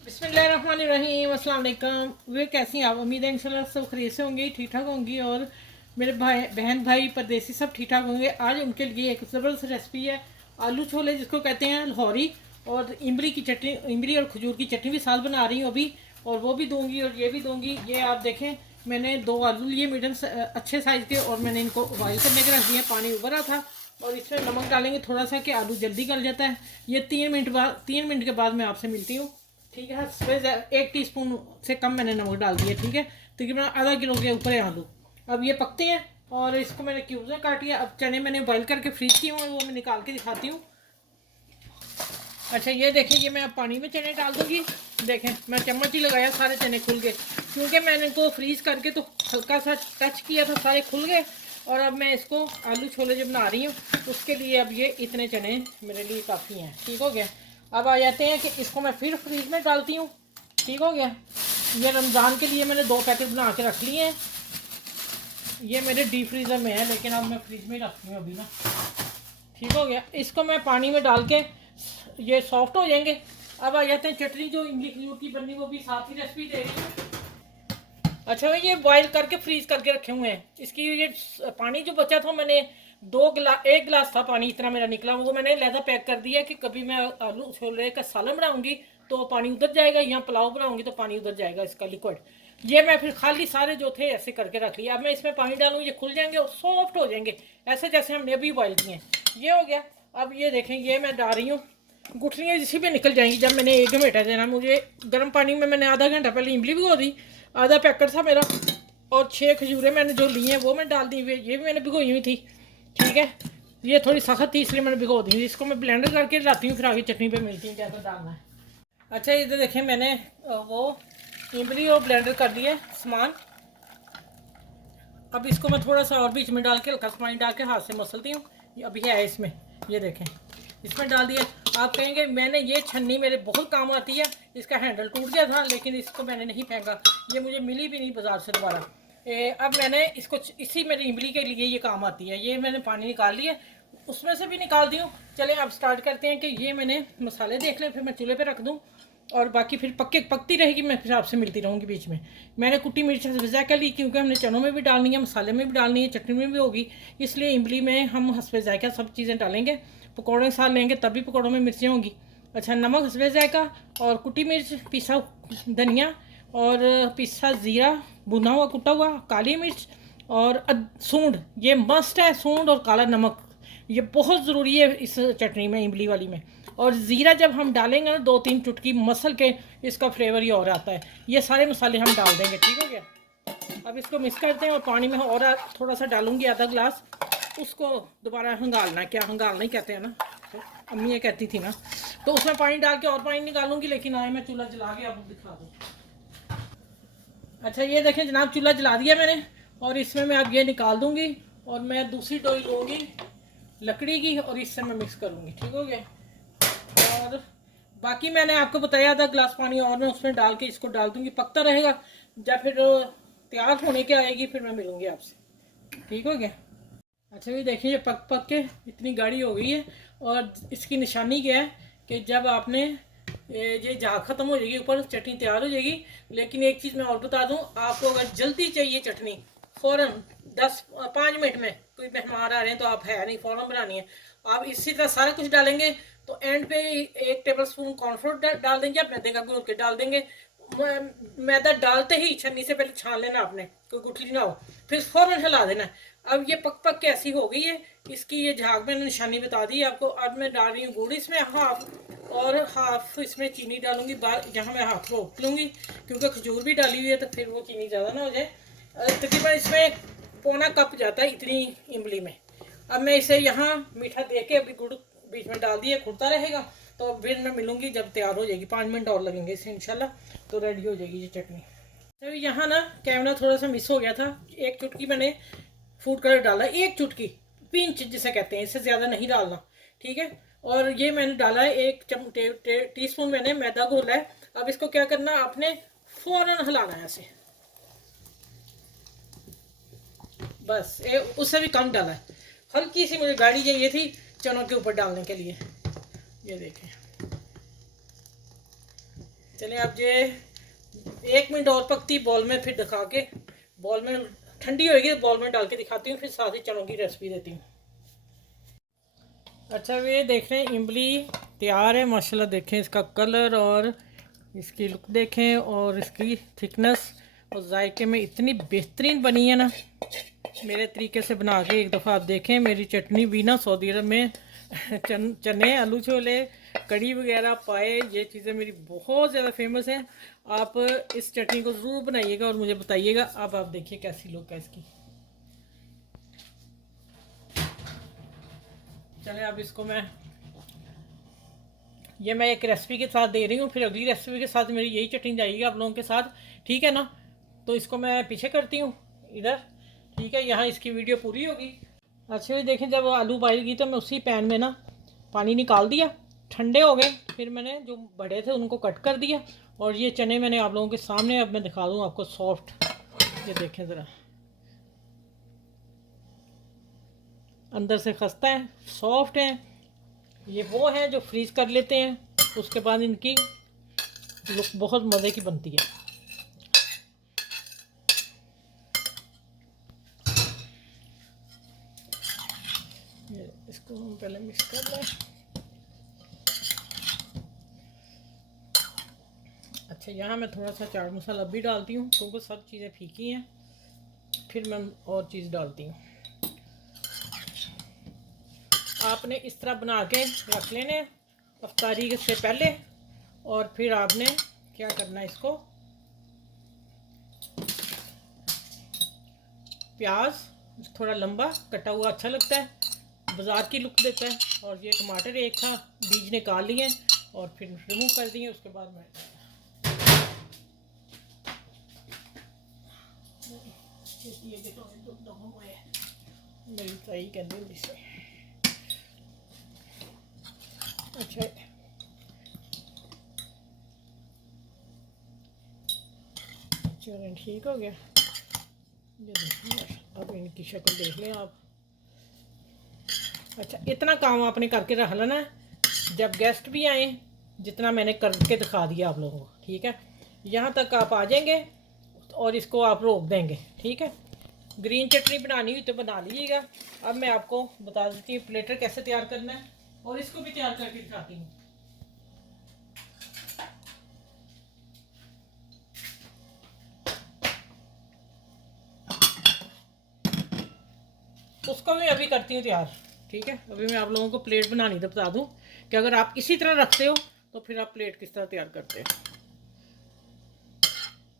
बिस्मिल्लाहिर्रहमानिर्रहीम, अस्सलाम वालेकुम। वे कैसी हैं आप? उम्मीद है इंशाल्लाह सब खैरियत से होंगी, ठीक ठाक होंगी। और मेरे भाई बहन भाई परदेसी सब ठीक ठाक होंगे। आज उनके लिए एक ज़बरदस्त रेसिपी है, आलू छोले जिसको कहते हैं लाहौरी। और इमली की चटनी, इमली और खजूर की चटनी भी साथ बना रही हूँ अभी, और वो भी दूंगी और ये भी दूंगी। ये आप देखें, मैंने 2 आलू लिए मीडियम अच्छे साइज़ के, और मैंने इनको बॉइल करने के रख दिया। पानी उबला था और इसमें नमक डालेंगे थोड़ा सा कि आलू जल्दी गल जाता है। ये 3 मिनट के बाद मैं आपसे मिलती हूँ। ठीक है, फिर 1 टीस्पून से कम मैंने नमक डाल दिया। ठीक है, तकरीबन आधा किलो के ऊपर है आलू। अब ये पकते हैं और इसको मैंने क्यूब्स में काट लिया। अब चने मैंने बॉइल करके फ्रीज किए हुए, वो मैं निकाल के दिखाती हूँ। अच्छा, ये देखें, ये मैं अब पानी में चने डाल दूँगी। देखें, मैं चम्मच ही लगाया, सारे चने खुल गए, क्योंकि मैंने इनको फ्रीज़ करके तो हल्का सा टच किया था, सारे खुल गए। और अब मैं इसको आलू छोले जो बना रही हूँ उसके लिए अब ये इतने चने मेरे लिए काफ़ी हैं। ठीक हो गया। अब आ जाते हैं कि इसको मैं फिर फ्रीज में डालती हूँ। ठीक हो गया। ये रमज़ान के लिए मैंने 2 पैकेट बना के रख लिए हैं। ये मेरे डीप फ्रीज़र में है, लेकिन अब मैं फ्रिज में रखती हूँ अभी ना। ठीक हो गया। इसको मैं पानी में डाल के ये सॉफ्ट हो जाएंगे। अब आ जाते हैं चटनी जो इमली खजूर की बननी, वो भी साथ ही रेसिपी दे रही हूँ। अच्छा भाई, ये बॉईल करके फ्रीज करके रखे हुए हैं। इसकी ये पानी जो बचा था, मैंने 1 गिलास था पानी, इतना मेरा निकला, वो मैंने लहदा पैक कर दिया कि कभी मैं आलू छोले का सालन बनाऊंगी तो पानी उधर जाएगा, यहाँ पुलाव बनाऊंगी तो पानी उधर जाएगा इसका लिक्विड। ये मैं फिर खाली सारे जो थे ऐसे करके रख लिया। अब मैं इसमें पानी डालूंगी, ये खुल जाएंगे और सॉफ्ट हो जाएंगे, ऐसे जैसे हमने अभी बॉयल किए हैं। ये हो गया। अब ये देखें, ये मैं डाल रही हूँ, गुठलियाँ इसी पे निकल जाएंगी। जब मैंने 1 घंटा देना, मुझे गर्म पानी में मैंने आधा घंटा पहले इमली भिगो दी, आधा पैकेट था मेरा, और 6 खजूरें मैंने जो ली हैं वो मैं डाल दी हुई, ये भी मैंने भिगोई हुई थी। ठीक है, ये थोड़ी सख्त थी इसलिए मैंने भिगो दी। इसको मैं ब्लेंडर करके लाती हूँ, फिर आगे चटनी पे मिलती हूँ क्या डालना है। अच्छा, ये तो देखें, मैंने वो इमली और ब्लेंडर कर दिया सामान। अब इसको मैं थोड़ा सा और बीच में डाल के हल्का सा पानी डाल के हाथ से मसलती हूँ। अभी है इसमें, ये देखें, इसमें डाल दिया। आप कहेंगे मैंने ये छन्नी मेरे बहुत काम आती है, इसका हैंडल टूट गया था लेकिन इसको मैंने नहीं फेंका, ये मुझे मिली भी नहीं बाजार से दोबारा। अब मैंने इसको इसी मेरी इमली के लिए ये काम आती है। ये मैंने पानी निकाल लिया, उसमें से भी निकाल दी हूँ। चलें अब स्टार्ट करते हैं कि ये मैंने मसाले देख लें, फिर मैं चूल्हे पे रख दूँ और बाकी फिर पकती रहेगी, मैं फिर आपसे मिलती रहूँगी बीच में। मैंने कुटी मिर्च ज़ायका ली, क्योंकि हमने चनों में भी डालनी है, मसाले में भी डालनी है, चटनी में भी होगी, इसलिए इमली में हम हस्बे ज़ायका सब चीज़ें डालेंगे। पकौड़े के साथ लेंगे तब भी पकौड़ों में मिर्चें होंगी। अच्छा, नमक, हस्बे ज़ायका, और कुटी मिर्च, पिसा धनिया, और पिसा ज़ीरा, भुना हुआ कुटा हुआ, काली मिर्च, और सूंड, ये मस्ट है, सूंड और काला नमक, ये बहुत ज़रूरी है इस चटनी में, इमली वाली में। और ज़ीरा जब हम डालेंगे ना 2-3 चुटकी मसल के, इसका फ्लेवर ही और आता है। ये सारे मसाले हम डाल देंगे। ठीक हो गया। अब इसको मिक्स करते हैं और पानी में और थोड़ा सा डालूंगी, आधा गिलास। उसको दोबारा हंगालना, क्या हंगालना ही कहते हैं ना, तो अम्मी ये कहती थी ना, तो उसमें पानी डाल के और पानी निकालूंगी। लेकिन आए मैं चूल्हा जला के आपको दिखा दूँ। अच्छा, ये देखें जनाब, चूल्हा जला दिया मैंने, और इसमें मैं अब ये निकाल दूंगी और मैं दूसरी डोई लूँगी लकड़ी की, और इससे मैं मिक्स करूँगी। ठीक हो गया। और बाकी मैंने आपको बताया था गिलास पानी और मैं उसमें डाल के इसको डाल दूंगी, पकता रहेगा। जब फिर तैयार होने के आएगी फिर मैं मिलूंगी आपसे। ठीक हो गया। अच्छा, ये देखिए, ये पक पक के इतनी गाढ़ी हो गई है, और इसकी निशानी क्या है कि जब आपने ये झाग ख़त्म हो जाएगी, ऊपर चटनी तैयार हो जाएगी। लेकिन एक चीज़ मैं और बता दूं, आपको अगर जल्दी चाहिए चटनी, फ़ौरन 10-5 मिनट में कोई मेहमान आ रहे हैं तो आप है नहीं, फ़ौरन बनानी है, आप इसी तरह सारा कुछ डालेंगे तो एंड पे 1 टेबल स्पून कॉर्नफ्लोर डाल देंगे, आप मैदे का घोल के डाल देंगे। मैदा डालते ही छन्नी से पहले छान लेना आपने, कोई गुठली ना हो, फिर फ़ौरन हिला देना। अब ये पक पक के ऐसी हो गई है, इसकी ये झाग मैंने निशानी बता दी आपको। अब मैं डाल रही हूँ गुड़ इसमें हाफ, और हाफ इसमें चीनी डालूंगी, जहाँ मैं हाथ रोक लूँगी, क्योंकि खजूर भी डाली हुई है तो फिर वो चीनी ज़्यादा ना हो जाए। तकरीबन इसमें पौना कप जाता है इतनी इमली में। अब मैं इसे यहाँ मीठा दे के अभी गुड़ बीच में डाल दिए, खुलता रहेगा, तो फिर मैं मिलूंगी जब तैयार हो जाएगी। 5 मिनट और लगेंगे इसे इंशाल्लाह, तो रेडी हो जाएगी ये चटनी। तो यहाँ ना कैमरा थोड़ा सा मिस हो गया था, एक चुटकी मैंने फूड कलर डाला, एक चुटकी, पिंच जिसे कहते हैं, इससे ज़्यादा नहीं डालना। ठीक है। और ये मैंने डाला है 1 टीस्पून मैंने मैदा घोला है। अब इसको क्या करना, आपने फ़ौरन हिलाना है ऐसे, बस उससे भी कम डाला है, हल्की सी मुझे गाढ़ी चाहिए थी चनों के ऊपर डालने के लिए। ये देखें, चलिए अब ये 1 मिनट और पकती बॉल में, फिर दिखा के बॉल में ठंडी होएगी तो बॉल में डाल के दिखाती हूँ, फिर साथ ही चनों की रेसिपी देती हूँ। अच्छा ये देख रहे हैं इमली तैयार है माशाल्लाह। देखें इसका कलर और इसकी लुक देखें और इसकी थिकनेस और जायके में इतनी बेहतरीन बनी है ना। मेरे तरीके से बना के एक दफ़ा आप देखें। मेरी चटनी भी ना सऊदी अरब में चने आलू छोले कड़ी वगैरह पाए, ये चीज़ें मेरी बहुत ज़्यादा फेमस हैं। आप इस चटनी को ज़रूर बनाइएगा और मुझे बताइएगा। अब आप देखिए कैसी लुक है इसकी। चले अब इसको मैं एक रेसिपी के साथ दे रही हूँ, फिर अगली रेसिपी के साथ मेरी यही चटनी जाएगी आप लोगों के साथ, ठीक है ना। तो इसको मैं पीछे करती हूँ इधर, ठीक है। यहाँ इसकी वीडियो पूरी होगी। अच्छा ये देखें, जब आलू बॉयल की तो मैं उसी पैन में ना पानी निकाल दिया, ठंडे हो गए, फिर मैंने जो बड़े थे उनको कट कर दिया। और ये चने मैंने आप लोगों के सामने, अब मैं दिखा दूँ आपको सॉफ्ट। ये देखें ज़रा, अंदर से खस्ता है, सॉफ्ट है। ये वो हैं जो फ्रीज़ कर लेते हैं, उसके बाद इनकी लुक बहुत मज़े की बनती है। इसको हम पहले मिक्स कर लें। अच्छा यहाँ मैं थोड़ा सा चाट मसाला भी डालती हूँ क्योंकि सब चीज़ें फीकी हैं, फिर मैं और चीज़ डालती हूँ। आपने इस तरह बना के रख लेने अफ्तारी से पहले, और फिर आपने क्या करना है, इसको प्याज थोड़ा लंबा कटा हुआ अच्छा लगता है, बाज़ार की लुक देता है। और ये टमाटर एक था, बीज निकाल लिए और फिर रिमूव कर दिए। उसके बाद मैं मेरी सही कर दी इसे। अच्छा चलें ठीक हो गया। ये देखिए अब इनकी शक्ल देख लें आप। अच्छा इतना काम आपने करके रख लेना है, जब गेस्ट भी आए जितना मैंने करके दिखा दिया आप लोगों को, ठीक है। यहाँ तक आप आ जाएंगे और इसको आप रोक देंगे, ठीक है। ग्रीन चटनी बनानी हुई तो बना लीजिएगा। अब मैं आपको बता देती हूँ प्लेटर कैसे तैयार करना है, और इसको भी तैयार करके दिखाती हूँ। उसको मैं अभी करती हूँ तैयार, ठीक है। अभी मैं आप लोगों को प्लेट बनानी तो बता दूँ कि अगर आप इसी तरह रखते हो तो फिर आप प्लेट किस तरह तैयार करते हैं।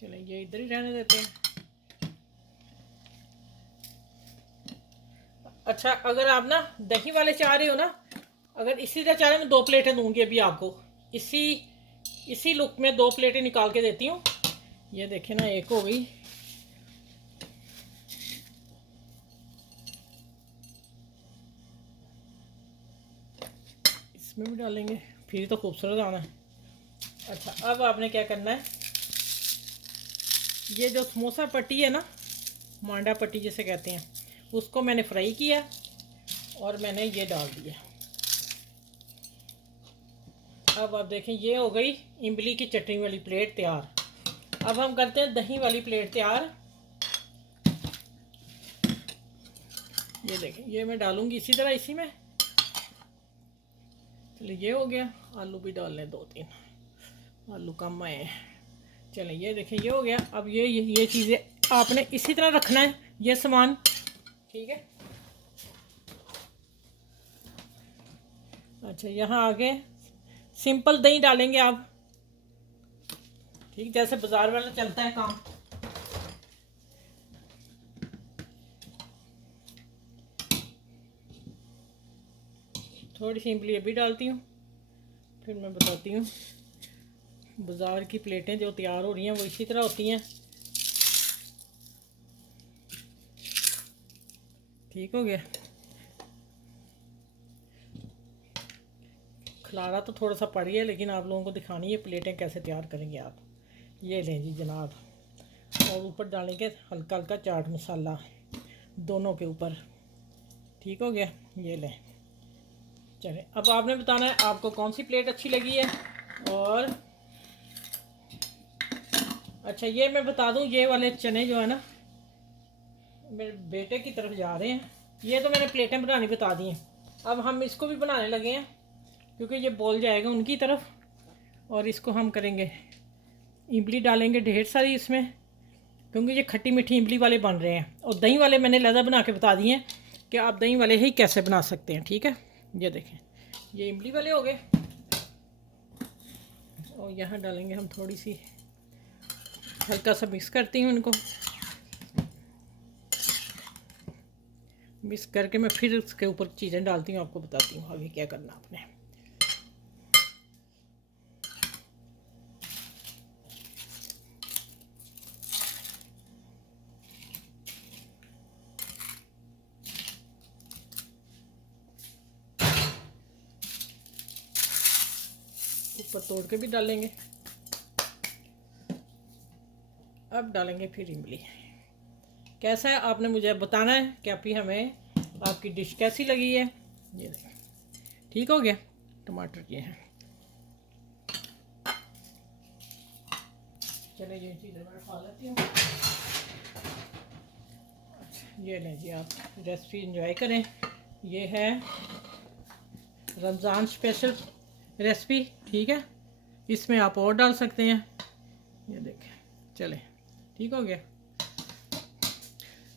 चलें ये इधर ही रहने देते हैं। अच्छा अगर आप ना दही वाले चाह रहे हो ना, अगर इसी तरह चाह रहे मैं 2 प्लेटें दूंगी अभी आपको, इसी लुक में 2 प्लेटें निकाल के देती हूँ। ये देखें ना, एक हो गई। इसमें भी डालेंगे फिर तो खूबसूरत आना है। अच्छा अब आपने क्या करना है, ये जो समोसा पट्टी है ना, मांडा पट्टी जिसे कहते हैं, उसको मैंने फ्राई किया और मैंने ये डाल दिया। अब आप देखें ये हो गई इमली की चटनी वाली प्लेट तैयार। अब हम करते हैं दही वाली प्लेट तैयार। ये देखें ये मैं डालूंगी इसी तरह इसी में। चलिए ये हो गया, आलू भी डाल लें 2-3, आलू कम आए हैं। चलें ये देखें ये हो गया। अब ये चीज़ें आपने इसी तरह रखना है, ये सामान, ठीक है। अच्छा यहाँ आगे सिंपल दही डालेंगे आप, ठीक जैसे बाजार वाला चलता है काम। थोड़ी सी इमली अभी डालती हूँ, फिर मैं बताती हूँ। बाज़ार की प्लेटें जो तैयार हो रही हैं वो इसी तरह होती हैं, ठीक हो गया। खलारा तो थोड़ा सा पड़ गया, लेकिन आप लोगों को दिखानी है प्लेटें कैसे तैयार करेंगे आप। ये लें जी जनाब, और ऊपर डालेंगे हल्का हल्का चाट मसाला दोनों के ऊपर, ठीक हो गया। ये लें। चलें अब आपने बताना है आपको कौन सी प्लेट अच्छी लगी है, और अच्छा ये मैं बता दूं, ये वाले चने जो है ना मेरे बेटे की तरफ जा रहे हैं। ये तो मैंने प्लेटें बनानी बता दी हैं, अब हम इसको भी बनाने लगे हैं क्योंकि ये बोल जाएगा उनकी तरफ। और इसको हम करेंगे, इमली डालेंगे ढेर सारी इसमें, क्योंकि ये खट्टी मीठी इमली वाले बन रहे हैं। और दही वाले मैंने लहदा बना के बता दिए हैं कि आप दही वाले ही कैसे बना सकते हैं, ठीक है। ये देखें, ये इमली वाले हो गए। और यहाँ डालेंगे हम थोड़ी सी, हल्का सा मिक्स करती हूँ इनको। मिक्स करके मैं फिर उसके ऊपर चीज़ें डालती हूँ, आपको बताती हूँ आगे क्या करना आपने। ऊपर तोड़ के भी डालेंगे। अब डालेंगे फिर इमली। कैसा है आपने मुझे बताना है कि आपकी हमें आपकी डिश कैसी लगी है। ये देखें ठीक हो गया। टमाटर ये हैं, चले ये चीज़ें मैं खा लेती हूँ। अच्छा ये लें जी, आप रेसिपी एंजॉय करें। ये है रमज़ान स्पेशल रेसिपी, ठीक है। इसमें आप और डाल सकते हैं। ये देखें, चले ठीक हो गया।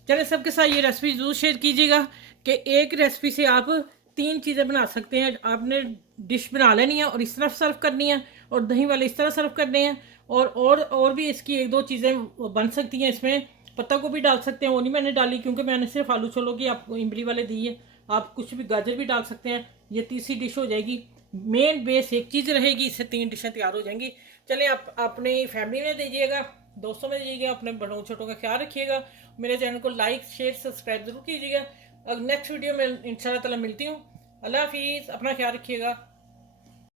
चले सबके साथ ये रेसिपी ज़रूर शेयर कीजिएगा कि एक रेसिपी से आप 3 चीज़ें बना सकते हैं। आपने डिश बना लेनी है और इस तरफ सर्व करनी है, और दही वाले इस तरह सर्व करने हैं। और भी इसकी 1-2 चीज़ें बन सकती हैं। इसमें पत्ता गोभी डाल सकते हैं, वो नहीं मैंने डाली क्योंकि मैंने सिर्फ आलू छोलों की आपको इमली वाले दी है। आप कुछ भी गाजर भी डाल सकते हैं। ये तीसरी डिश हो जाएगी। मेन बेस एक चीज़ रहेगी, इससे 3 डिशें तैयार हो जाएंगी। चलें आप अपनी फैमिली में दीजिएगा, दोस्तों में दीजिएगा, अपने बड़ों छोटों का ख्याल रखिएगा। मेरे चैनल को लाइक शेयर सब्सक्राइब जरूर कीजिएगा। अब नेक्स्ट वीडियो में इंशाल्लाह ताला मिलती हूँ। अल्लाह हाफिज़, अपना ख्याल रखिएगा।